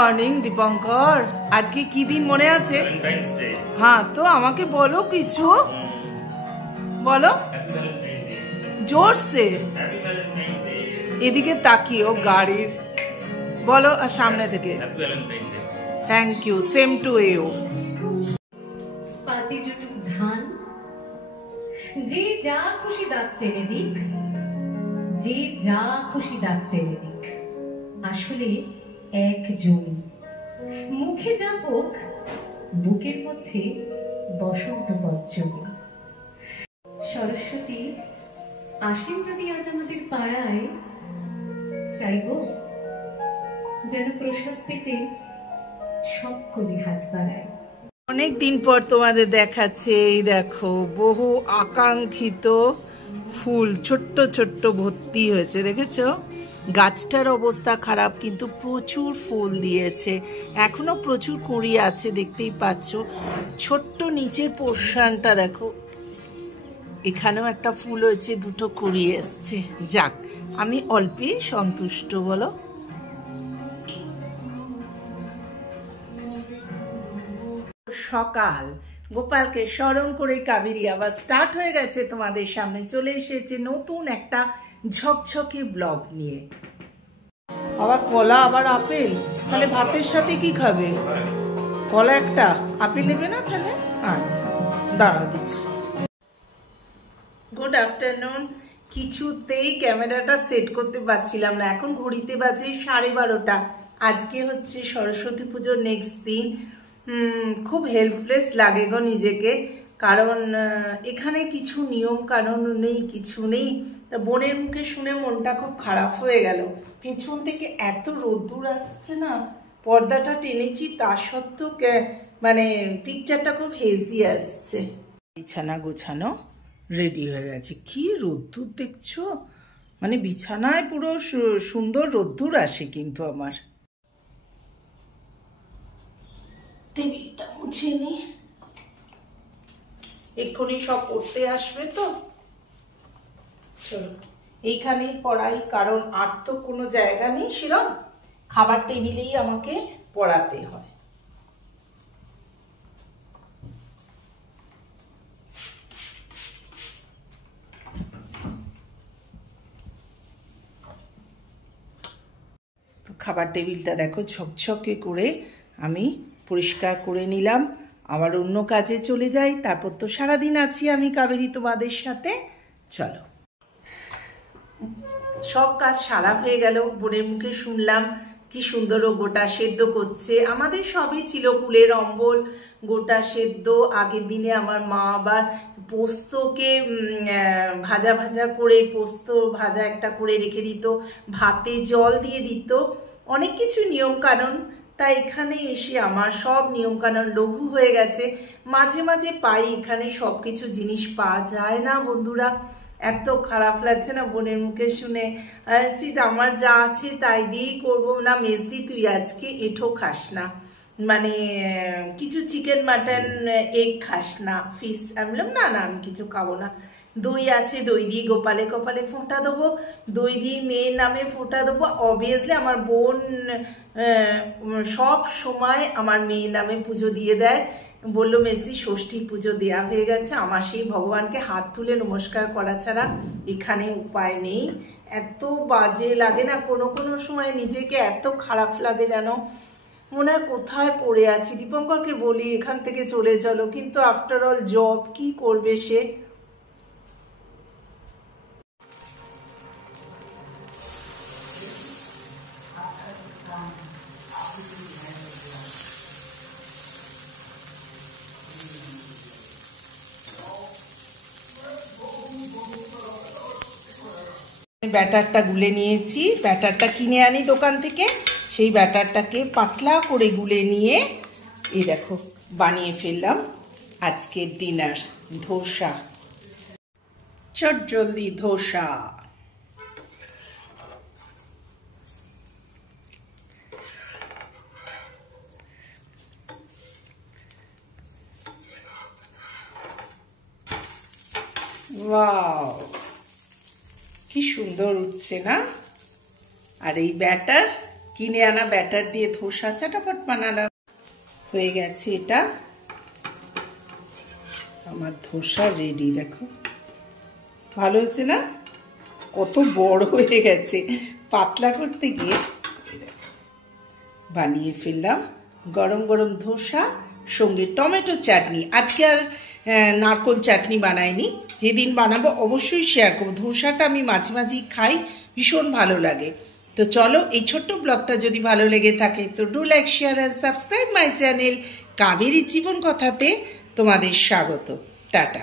Morning Dipankar, আজকে কি দিন মনে আছে? হ্যাঁ, তো আমাকে বলো কিছু, বলো জোরসে। এদিকে তাকিও গাড়ির, বলো আর সামনে থেকে। Thank you, same to you. পাতি জুটুক ধান, যে যা খুশি দাঁত টেনে দিক, যে যা খুশি দাঁত টেনে দিক, আসলে এক জমি। মুখে যা হোক, বুকের মধ্যে বসন্ত পঞ্চমী। সরস্বতী আসেন যদি আজ আমাদের পাড়ায়, চাইব যেন প্রসাদ পেতে সকলে হাত বাড়ায়। অনেক দিন পর তোমাদের দেখাচ্ছে, এই দেখো বহু আকাঙ্ক্ষিত ফুল ছোট্ট ছোট্ট ভর্তি হয়েছে, দেখেছো? গাছটার অবস্থা খারাপ কিন্তু প্রচুর ফুল দিয়েছে, এখনো প্রচুর কুঁড়ি আছে, দেখতেই পাচ্ছ। ছোট্ট নিচের পোর্শনটা দেখো, এখানেও একটা ফুল হয়েছে, দুটো কুঁড়ি এসছে। যাক, আমি অল্পই সন্তুষ্ট, বলো। সকাল, গোপালকে স্মরণ করে কাবেরী আবার স্টার্ট হয়ে গেছে, তোমাদের সামনে চলে এসেছে নতুন একটা ঝকঝকে ব্লগ নিয়ে। আবার কলা, আবার আপেল, তাহলে ভাতের সাথে কি খাবে? কলা একটা, আপেল নেবে না তাহলে? আচ্ছা, দাঁড়াও দিচ্ছি। Good afternoon. কিছুতেই ক্যামেরাটা সেট করতে পারছিলাম না, এখন ঘড়িতে বাজে 12:30। আজকে হচ্ছে সরস্বতী পুজোর নেক্সট দিন। খুব হেল্পলেস লাগে গো নিজেকে, কারণ এখানে কিছু নিয়ম কানুন নেই, কিছু নেই। বোনের মুখে শুনে মনটা খুব খারাপ হয়ে গেল। পেছন থেকে এত রোদ্দুর আসছে না, পর্দাটা টেনেছি, তা সত্ত্বেও মানে পিকচারটা খুব হেজি আসছে। বিছানা গোছানো রেডি হয়ে গেছে। কি রোদ্দুর দেখছো, মানে বিছানায় পুরো সুন্দর রোদ্দুর আসে। কিন্তু আমার টেবিলটা মুছে নি, এক্ষুনি সব পড়তে আসবে তো। চলো এইখানেই পড়াই, কারণ আর তো কোনো জায়গা নেই সেরকম, খাবার টেবিলেই আমাকে পড়াতে হয়। তো খাবার টেবিলটা দেখো ঝকঝকে করে আমি পরিষ্কার করে নিলাম, আবার অন্য কাজে চলে যাই। তারপর তো সারাদিন আছি আমি কাবেরী তোমাদের সাথে। চলো, সব কাজ সারা হয়ে গেল। বোনের মুখে শুনলাম কি সুন্দর ও গোটা সেদ্ধ করছে। আমাদের সবই ছিল কুলের অম্বল, গোটা সেদ্ধ। আগের দিনে আমার মা আবার পোস্তকে ভাজা ভাজা করে, পোস্ত ভাজা একটা করে রেখে দিত, ভাতে জল দিয়ে দিত, অনেক কিছু নিয়ম কানুন। তাই এখানে এসে আমার সব নিয়মকানুন লঘু হয়ে গেছে। মাঝে মাঝে পাই, এখানে সব কিছু জিনিস পাওয়া যায় না বন্ধুরা। এত খারাপ লাগছে না বোনের মুখে শুনে। আমার যা আছে তাই দিয়েই করবো না। মেজদি তুই আজকে এঁঠো খাস না, মানে কিছু চিকেন মাটন এগ খাস না, ফিশ। আমি বললাম না না, আমি কিছু খাবো না। দই আছে, দই দিয়ে গোপালে কপালে ফোঁটা দেবো, দই দিয়ে মেয়ের নামে ফোঁটা দেবো। অবভিয়াসলি আমার বোন সব সময় আমার মেয়ের নামে পুজো দিয়ে দেয়। বললো মেজদি ষষ্ঠী পুজো দেয়া হয়ে গেছে, আমার সেই ভগবানকে হাত তুলে নমস্কার করা ছাড়া এখানে উপায় নেই। এত বাজে লাগে না কোনো কোনো সময়, নিজেকে এত খারাপ লাগে যেন মনে হয় কোথায় পড়ে আছি। দীপঙ্করকে বলি এখান থেকে চলে চলো, কিন্তু আফটার অল জব, কি করবে সে। ব্যাটারটা গুলে নিয়েছি, ব্যাটারটা কিনে আনি দোকান থেকে, সেই ব্যাটারটাকে পাতলা করে গুলে নিয়ে এই দেখো বানিয়ে ফেললাম আজকের ডিনার, ধোসা, চটজলদি ধোসা। ওয়াও, কি সুন্দর উঠছে না। আর এই ব্যাটার কিনে আনা ব্যাটার দিয়ে ধোসা চটাপট বানালাম। হয়ে গেছে, এটা আমার ধোসা রেডি। দেখো ভালো হয়েছে না? কত বড় হয়ে গেছে, পাতলা করতে গিয়ে বানিয়ে ফেললাম গরম গরম ধোসা, সঙ্গে টমেটো চাটনি। আজকে আর নারকোল চাটনি বানাইনি, যেদিন বানাবো অবশ্যই শেয়ার করবো। ধোসাটা আমি মাঝে মাঝেই খাই, ভীষণ ভালো লাগে। তো চলো, এই ছোট্ট ব্লগটা যদি ভালো লেগে থাকে তো ডু লাইক, শেয়ার আর সাবস্ক্রাইব মাই চ্যানেল। কাবেরী জীবন কথাতে তোমাদের স্বাগত। টাটা।